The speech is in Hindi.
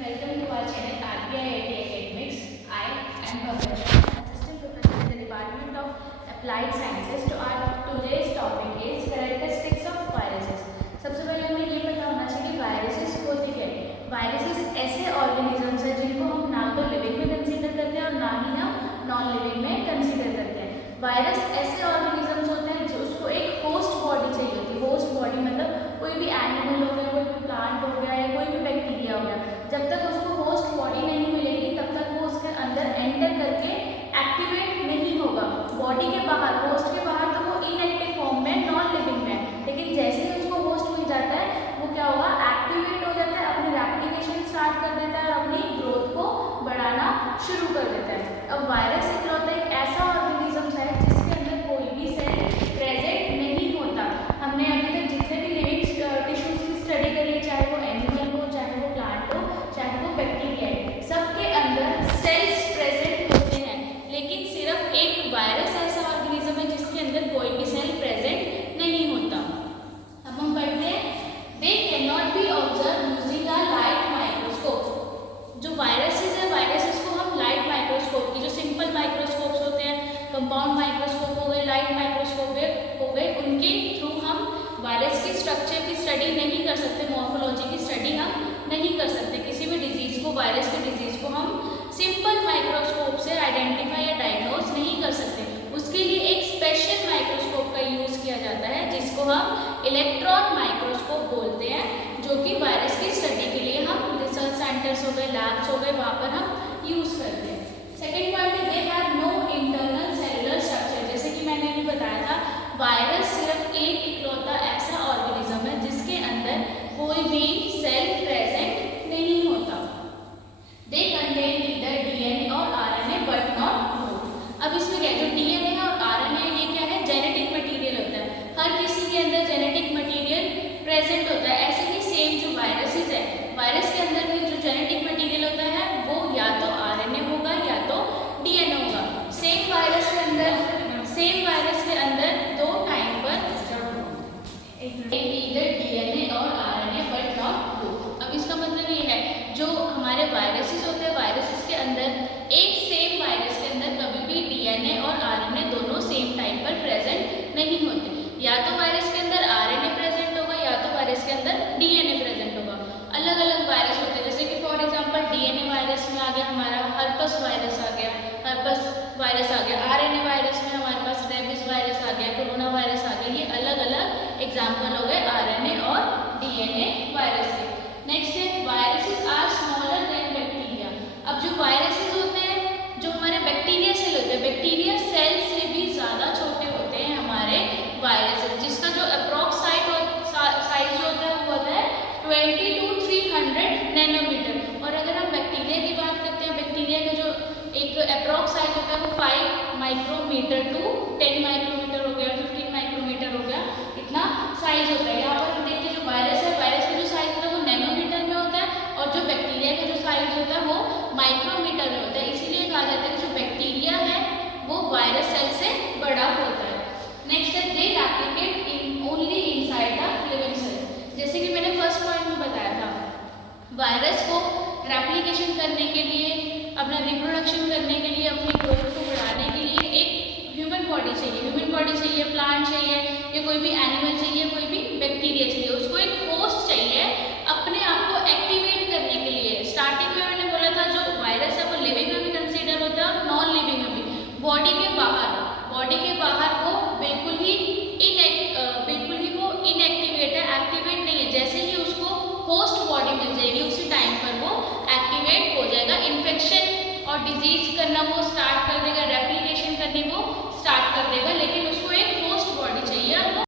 welcome to our channel RPIIT Academics. I am Bhavya, Assistant Professor in the Department of Applied Sciences. So our today's topic is characteristics of viruses. सबसे पहले हमें ये पता होना चाहिए कि वायरसेस होते क्या है। वायरसेस ऐसे ऑर्गेनिजम्स हैं जिनको हम ना तो लिविंग में कंसीडर करते हैं और ना ही हम नॉन लिविंग में कंसीडर करते हैं। वायरस ऐसे ऑर्गेनिजम्स होते हैं जो उसको एक होस्ट बॉडी चाहिए होती है। होस्ट बॉडी मतलब कोई भी एनिमल हो गया, कोई भी प्लांट हो गया या कोई भी बैक्टीरिया हो गया। जब तक उसको होस्ट बॉडी नहीं मिलेगी तब तक वो उसके अंदर एंटर करके एक्टिवेट नहीं होगा। बॉडी के बाहर, होस्ट के बाहर तो वो इनएक्टिव फॉर्म में, नॉन लिविंग में, लेकिन जैसे ही उसको होस्ट मिल जाता है वो क्या होगा, एक्टिवेट हो जाता है, अपनी रेप्लिकेशन स्टार्ट कर देता है और अपनी ग्रोथ को बढ़ाना शुरू कर देता है। अब वायरस इकलौता एक ऐसा ऑर्गेनिज्म है जिसके अंदर कोई भी सेल प्रेजेंट नहीं होता। हमने अभी तक जितने भी लिविंग टिश्यूज की स्टडी करी है, चाहे वो एनिमल हो, चाहे वो प्लांट हो, चाहे वो बैक्टीरिया है, सबके अंदर सेल्स प्रेजेंट होते हैं। लेकिन सिर्फ एक वायरस ऐसा ऑर्गेनिज्म है जिसके अंदर कोई भी सेल प्रेजेंट नहीं होता। अब हम पढ़ते हैं, they can not be observe using a light microscope. जो वायरसेस है, वायरसेस को हम लाइट माइक्रोस्कोप की, जो सिंपल माइक्रोस्कोप्स होते हैं, कंपाउंड माइक्रोस्कोप हो गए, लाइट माइक्रोस्कोप हो गए, उनके थ्रू हम वायरस की स्ट्रक्चर की स्टडी नहीं कर सकते, मॉर्फोलॉजी की स्टडी हम नहीं कर सकते। किसी भी डिजीज को, वायरस के डिजीज को हम सिंपल माइक्रोस्कोप से आइडेंटिफाई या डायग्नोज नहीं कर सकते। उसके लिए एक स्पेशल माइक्रोस्कोप का यूज किया जाता है जिसको हम इलेक्ट्रॉन माइक्रोस्कोप बोलते हैं, जो कि वायरस की स्टडी के लिए हम रिसर्च सेंटर्स हो गए, लैब्स हो गए, वहाँ पर हम यूज करते हैं। सेकेंड पॉइंट है, they have no internal cellular structure. जैसे कि मैंने अभी बताया था, वायरस सिर्फ एक इकलौता ऐसा ऑर्गेनिज्म है जिसके अंदर कोई भी सेल प्रेजेंट नहीं होता। दे कंटेन ईदर डीएनए और आरएनए बट नॉट बोथ। अब इसमें क्या है, जो डीएनए है और आरएनए ये क्या है, जेनेटिक मटेरियल होता है। हर किसी के अंदर जेनेटिक मटेरियल प्रेजेंट होता है। ऐसे ही सेम जो वायरसेस है, वायरस के अंदर भी जो जेनेटिक मटेरियल होता है वो या तो आरएनए होगा या तो डीएनए होगा। सेम वायरस के अंदर दो टाइम पर ईदर डीएनए और आरएनए बट नॉट बोथ। अब इसका मतलब ये है, जो हमारे वायरसेस होते हैं, वायरसेस के अंदर एक सेम वायरस के अंदर कभी भी डीएनए और आरएनए दोनों सेम टाइम पर प्रेजेंट नहीं होते। या तो वायरस के अंदर आरएनए प्रेजेंट होगा या तो वायरस के अंदर डीएनए प्रेजेंट होगा। अलग अलग वायरस होते हैं, जैसे कि फॉर एग्जांपल डीएनए वायरस में आ गया हमारा हर्पस वायरस आ गया, आरएनए वायरस में हमारे पास रेबिस वायरस आ गया, कोरोना वायरस आ गया। ये अलग अलग एग्जाम्पल हो गए आरएनए और डीएनए वायरस के। नेक्स्ट है, viruses are smaller than bacteria. अब जो वायरसेस होते हैं, जो हमारे बैक्टीरिया सेल होते हैं, बैक्टीरिया सेल से भी ज़्यादा छोटे होते हैं हमारे वायरसेस, जिसका जो अप्रॉक्स साइज जो होता है वो होता है 20 to 300 नैनोमीटर। और अगर हम बैक्टीरिया की बात करते हैं, बैक्टीरिया का जो एक अप्रॉक्स साइज होता है वो 5 माइक्रोमीटर टू 10 माइक्रोमीटर हो गया, 15 माइक्रोमीटर हो गया, इतना साइज होता है। यहाँ पर देखिए, जो वायरस है, वायरस का जो साइज होता है वो नैनोमीटर में होता है और जो बैक्टीरिया का जो साइज होता है वो माइक्रोमीटर में होता है। इसीलिए कहा जाता है कि जो बैक्टीरिया है वो वायरस सेल से बड़ा होता है। नेक्स्ट है, they replicate only inside the living cell. जैसे कि मैंने फर्स्ट पॉइंट में बताया था, वायरस को रेप्लिकेशन करने के लिए, अपना रिप्रोडक्शन करने के लिए, अपनी ग्रोथ को बढ़ाने के लिए एक ह्यूमन बॉडी चाहिए, प्लांट चाहिए, या कोई भी एनिमल चाहिए, कोई भी बैक्टीरिया चाहिए। उसको एक होस्ट चाहिए अपने आप को एक्टिवेट करने के लिए। स्टार्टिंग में मैंने बोला था जो वायरस है वो लिविंग में भी कंसीडर होता है और नॉन लिविंग में भी। बॉडी के बाहर वो बिल्कुल ही वो इनएक्टिवेट है, एक्टिवेट नहीं है। जैसे ही उसको होस्ट बॉडी मिल जाएगी उसी टाइम पर वो एक्टिवेट हो जाएगा। इन्फेक्शन और डिजीज करना वो स्टार्ट कर देगा, रेप्लिकेशन करनी वो स्टार्ट कर देगा